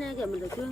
nè kìa mình được chưa.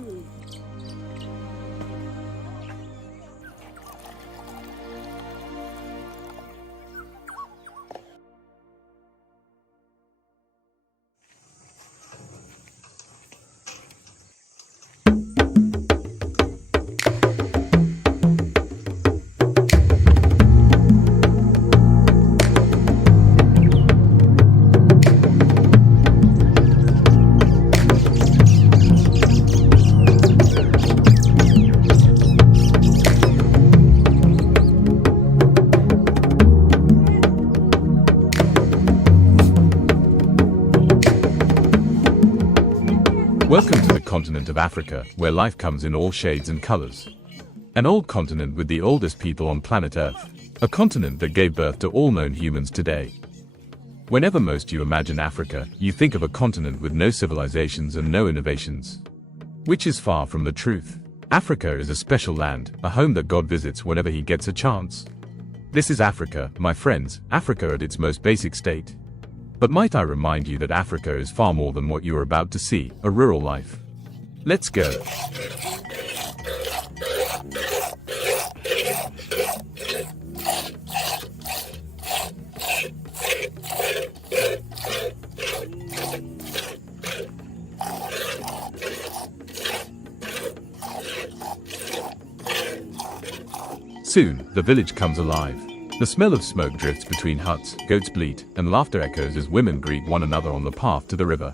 Welcome to the continent of Africa, where life comes in all shades and colors. An old continent with the oldest people on planet Earth. A continent that gave birth to all known humans today. Whenever most you imagine Africa, you think of a continent with no civilizations and no innovations. Which is far from the truth. Africa is a special land, a home that God visits whenever he gets a chance. This is Africa, my friends, Africa at its most basic state. But might I remind you that Africa is far more than what you are about to see, a rural life. Let's go. Soon, the village comes alive. The smell of smoke drifts between huts, goats bleat, and laughter echoes as women greet one another on the path to the river.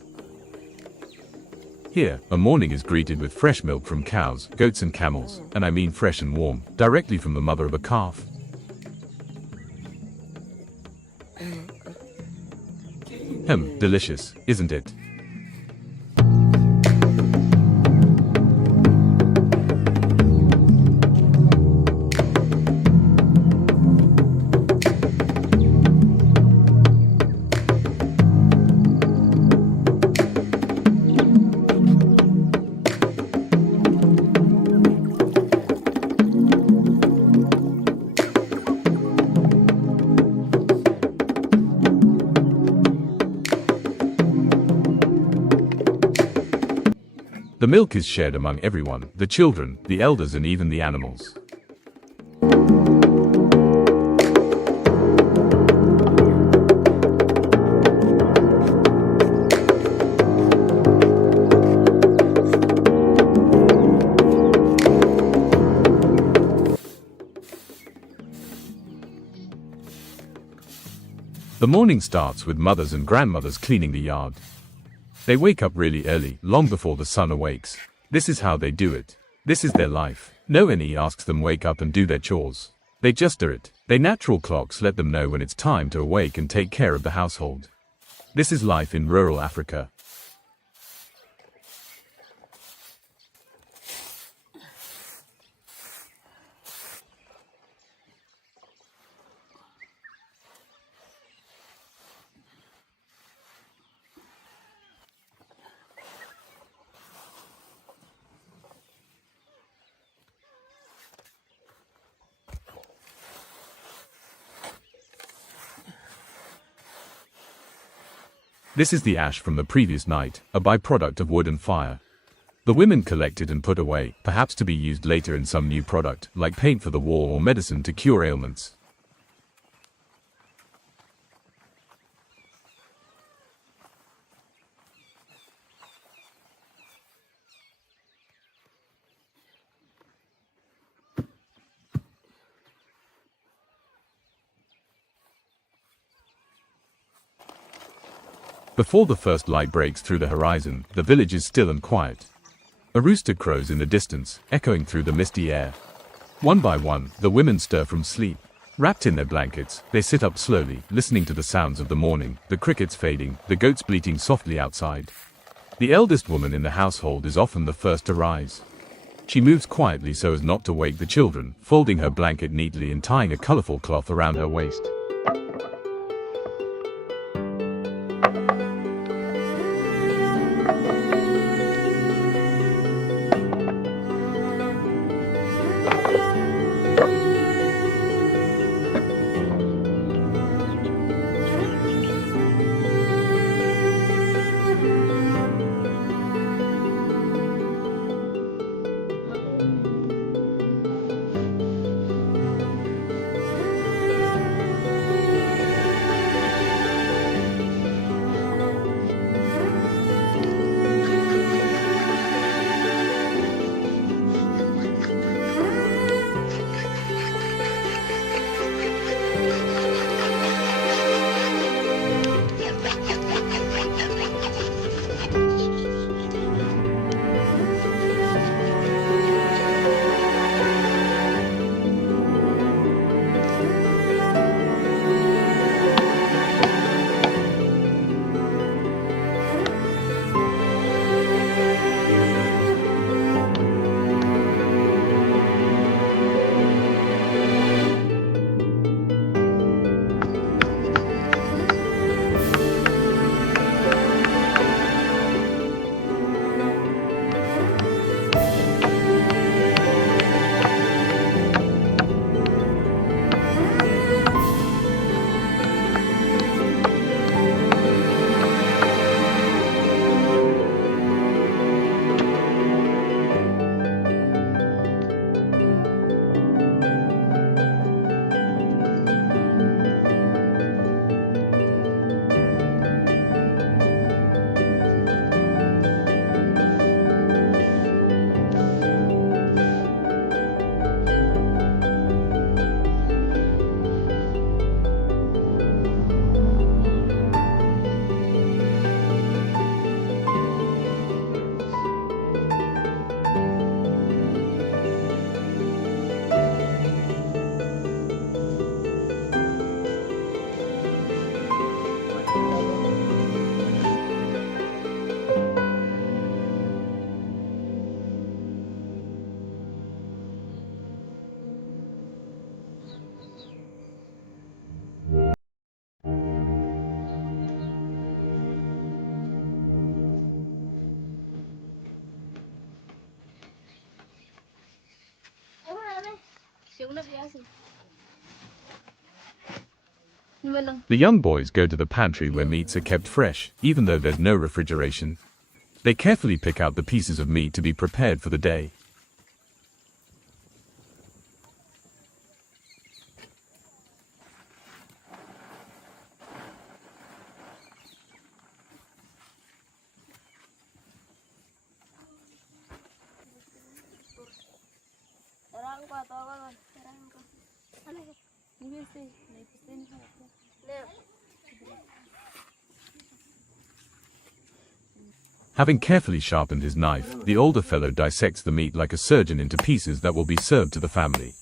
Here, a morning is greeted with fresh milk from cows, goats and camels, and I mean fresh and warm, directly from the mother of a calf. Delicious, isn't it? The milk is shared among everyone, the children, the elders and even the animals. The morning starts with mothers and grandmothers cleaning the yard. They wake up really early, long before the sun awakes. This is how they do it. This is their life. No one asks them wake up and do their chores. They just do it. Their natural clocks let them know when it's time to awake and take care of the household. This is life in rural Africa. This is the ash from the previous night, a byproduct of wood and fire. The women collect it and put away, perhaps to be used later in some new product, like paint for the wall or medicine to cure ailments. Before the first light breaks through the horizon, the village is still and quiet. A rooster crows in the distance, echoing through the misty air. One by one, the women stir from sleep. Wrapped in their blankets, they sit up slowly, listening to the sounds of the morning, the crickets fading, the goats bleating softly outside. The eldest woman in the household is often the first to rise. She moves quietly so as not to wake the children, folding her blanket neatly and tying a colorful cloth around her waist. The young boys go to the pantry where meats are kept fresh, even though there's no refrigeration. They carefully pick out the pieces of meat to be prepared for the day. Having carefully sharpened his knife, the older fellow dissects the meat like a surgeon into pieces that will be served to the family.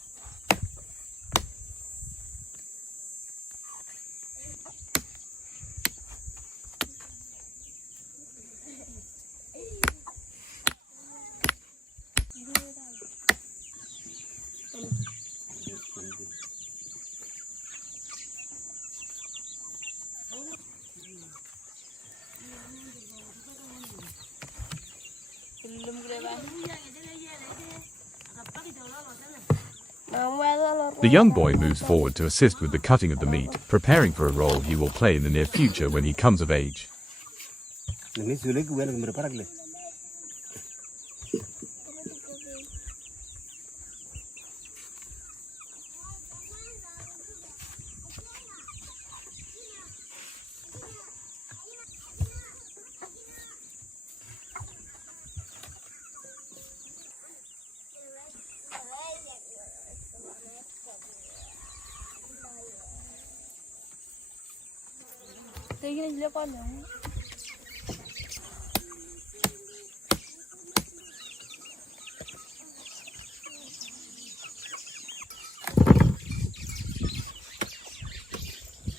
The young boy moves forward to assist with the cutting of the meat, preparing for a role he will play in the near future when he comes of age.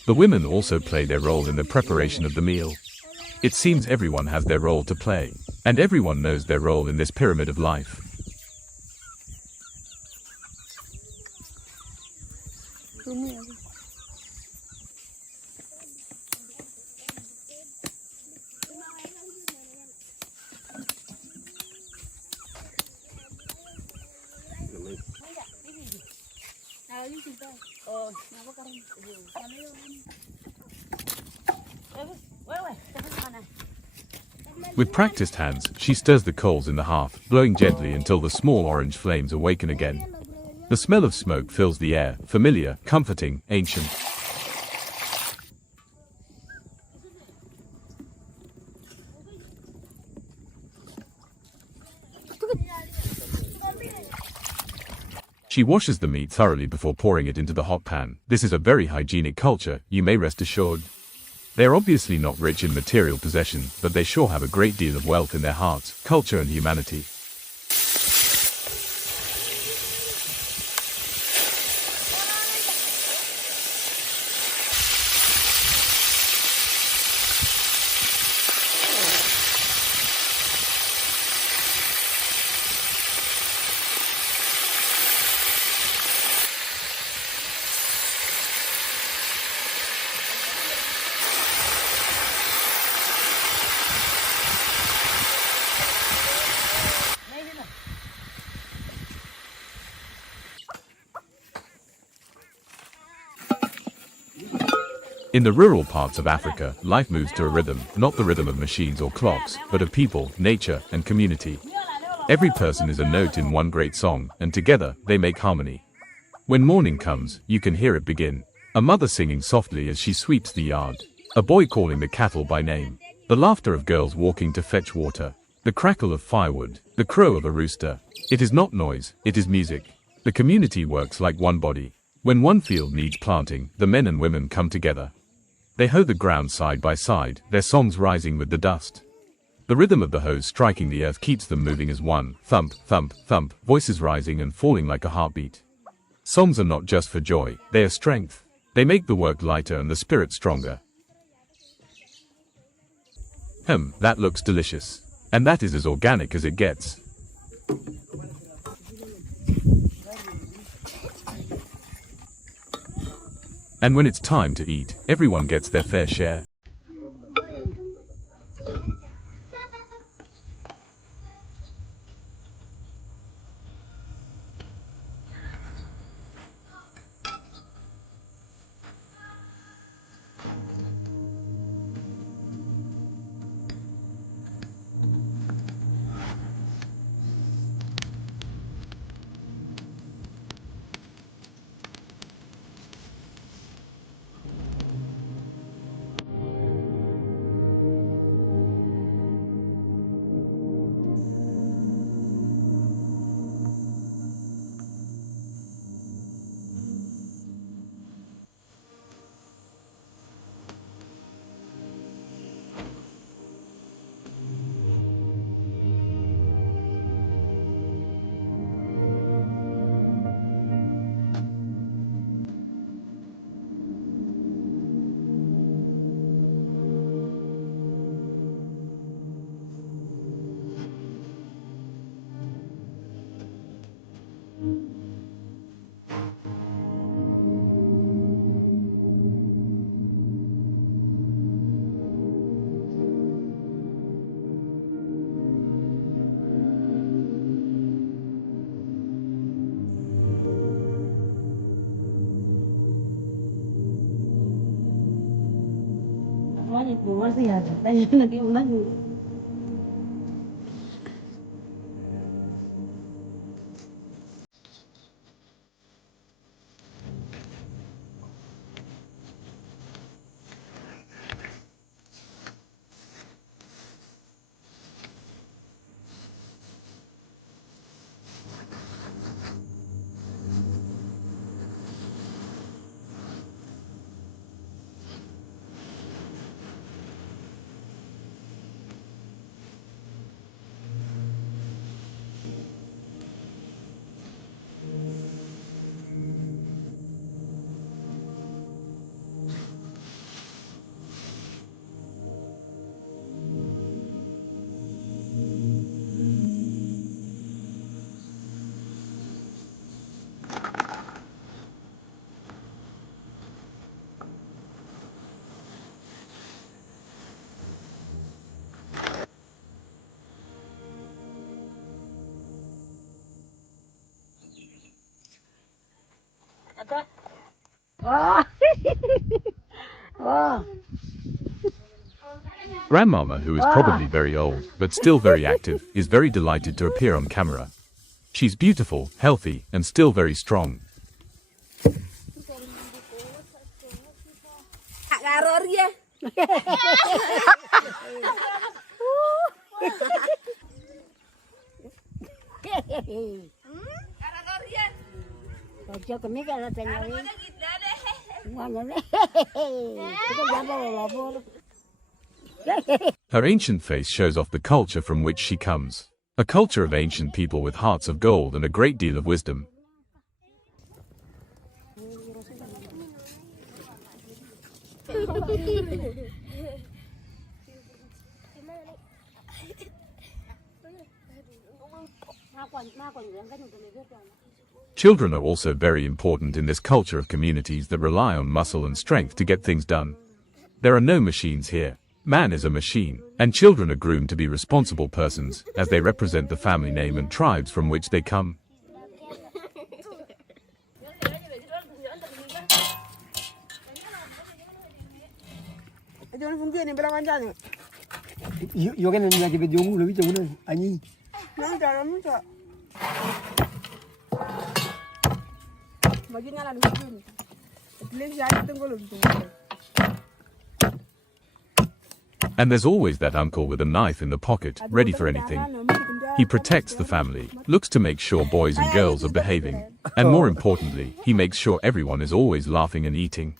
The women also play their role in the preparation of the meal. It seems everyone has their role to play, and everyone knows their role in this pyramid of life. With practiced hands, she stirs the coals in the hearth, blowing gently until the small orange flames awaken again. The smell of smoke fills the air, familiar, comforting, ancient. She washes the meat thoroughly before pouring it into the hot pan. This is a very hygienic culture, you may rest assured. They are obviously not rich in material possession, but they sure have a great deal of wealth in their hearts, culture and humanity. In the rural parts of Africa, life moves to a rhythm, not the rhythm of machines or clocks, but of people, nature, and community. Every person is a note in one great song, and together, they make harmony. When morning comes, you can hear it begin. A mother singing softly as she sweeps the yard. A boy calling the cattle by name. The laughter of girls walking to fetch water. The crackle of firewood. The crow of a rooster. It is not noise, it is music. The community works like one body. When one field needs planting, the men and women come together. They hoe the ground side by side, their songs rising with the dust. The rhythm of the hoes striking the earth keeps them moving as one, thump, thump, thump, voices rising and falling like a heartbeat. Songs are not just for joy, they are strength. They make the work lighter and the spirit stronger. That looks delicious. And that is as organic as it gets. And when it's time to eat, everyone gets their fair share. Grandmama, who is probably very old, but still very active, is very delighted to appear on camera. She's beautiful, healthy, and still very strong. Her ancient face shows off the culture from which she comes. A culture of ancient people with hearts of gold and a great deal of wisdom. Children are also very important in this culture of communities that rely on muscle and strength to get things done. There are no machines here. Man is a machine, and children are groomed to be responsible persons, as they represent the family name and tribes from which they come. And there's always that uncle with a knife in the pocket, ready for anything. He protects the family, looks to make sure boys and girls are behaving, and more importantly, he makes sure everyone is always laughing and eating.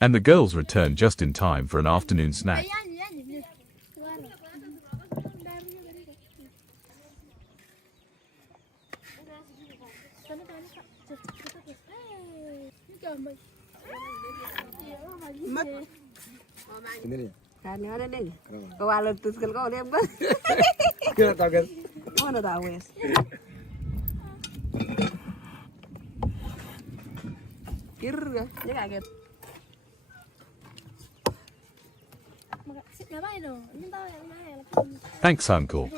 And the girls return just in time for an afternoon snack. Thanks, Uncle.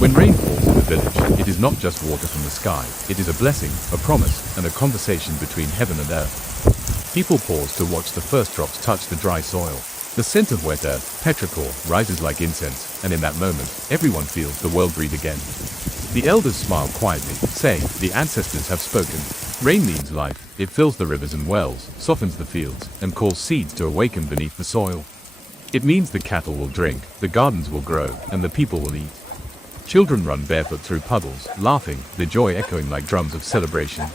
When rain falls in the village, it is not just water from the sky, it is a blessing, a promise, and a conversation between heaven and earth. People pause to watch the first drops touch the dry soil. The scent of wet earth, petrichor, rises like incense, and in that moment, everyone feels the world breathe again. The elders smile quietly, saying, "The ancestors have spoken." Rain means life. It fills the rivers and wells, softens the fields, and calls seeds to awaken beneath the soil. It means the cattle will drink, the gardens will grow, and the people will eat. Children run barefoot through puddles, laughing, their joy echoing like drums of celebration.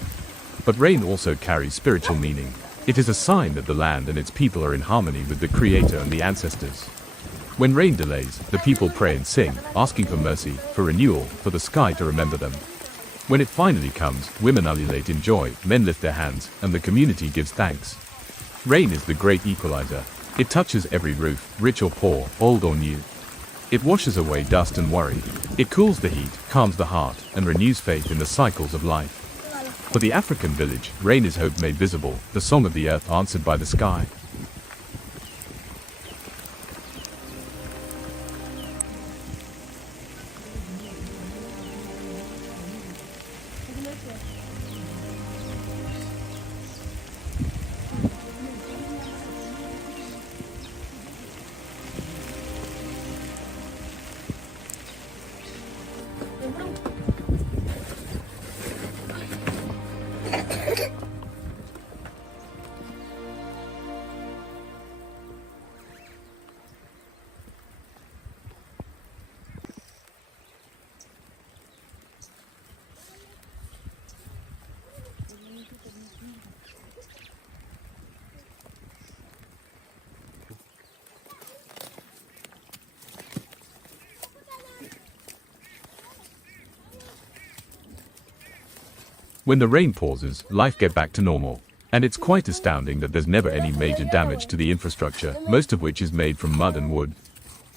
But rain also carries spiritual meaning. It is a sign that the land and its people are in harmony with the Creator and the ancestors. When rain delays, the people pray and sing, asking for mercy, for renewal, for the sky to remember them. When it finally comes, women ululate in joy, men lift their hands, and the community gives thanks. Rain is the great equalizer. It touches every roof, rich or poor, old or new. It washes away dust and worry. It cools the heat, calms the heart, and renews faith in the cycles of life. For the African village, rain is hope made visible, the song of the earth answered by the sky. When the rain pauses, life gets back to normal. And it's quite astounding that there's never any major damage to the infrastructure, most of which is made from mud and wood.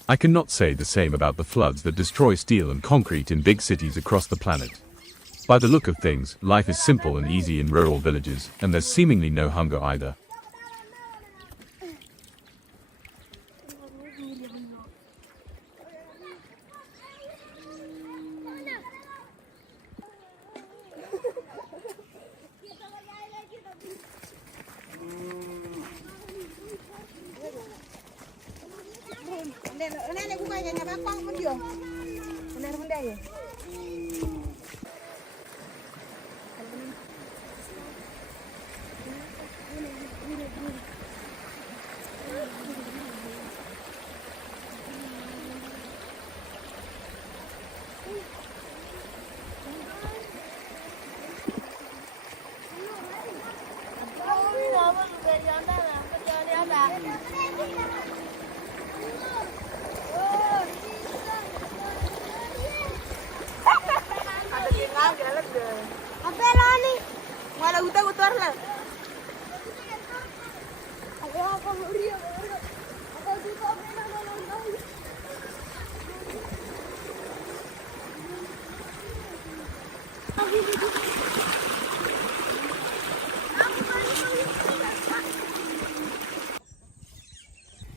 I cannot say the same about the floods that destroy steel and concrete in big cities across the planet. By the look of things, life is simple and easy in rural villages, and there's seemingly no hunger either.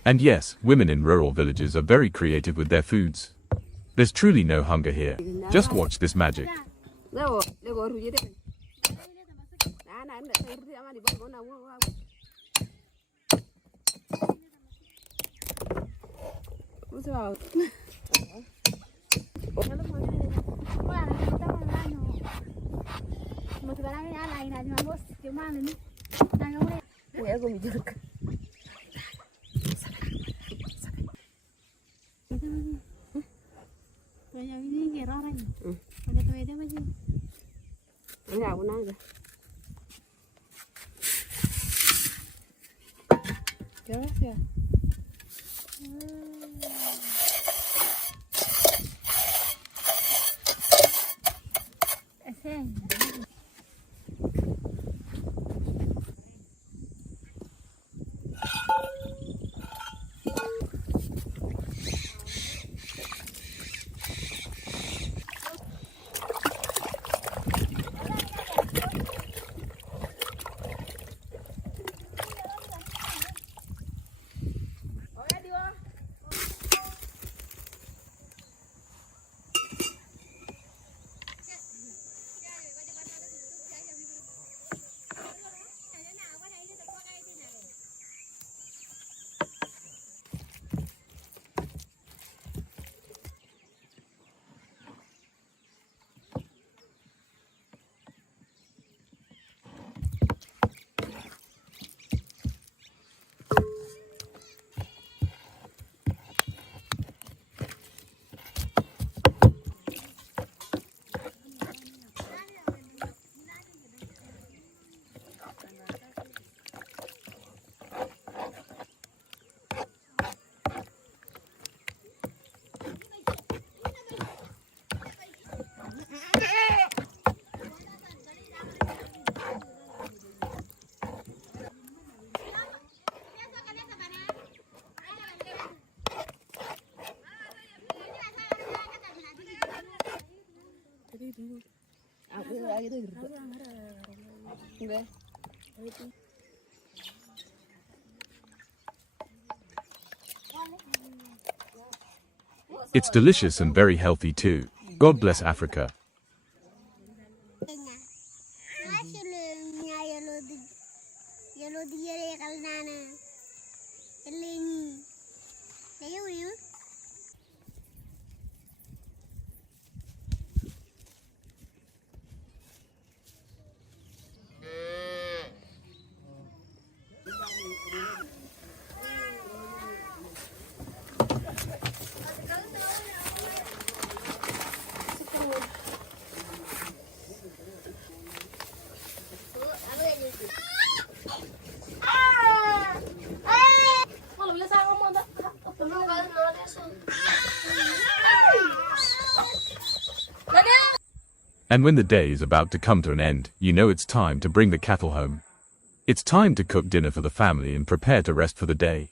And yes, women in rural villages are very creative with their foods. There's truly no hunger here. Just watch this magic. Gracias. It's delicious and very healthy too. God bless Africa. And when the day is about to come to an end, you know it's time to bring the cattle home. It's time to cook dinner for the family and prepare to rest for the day.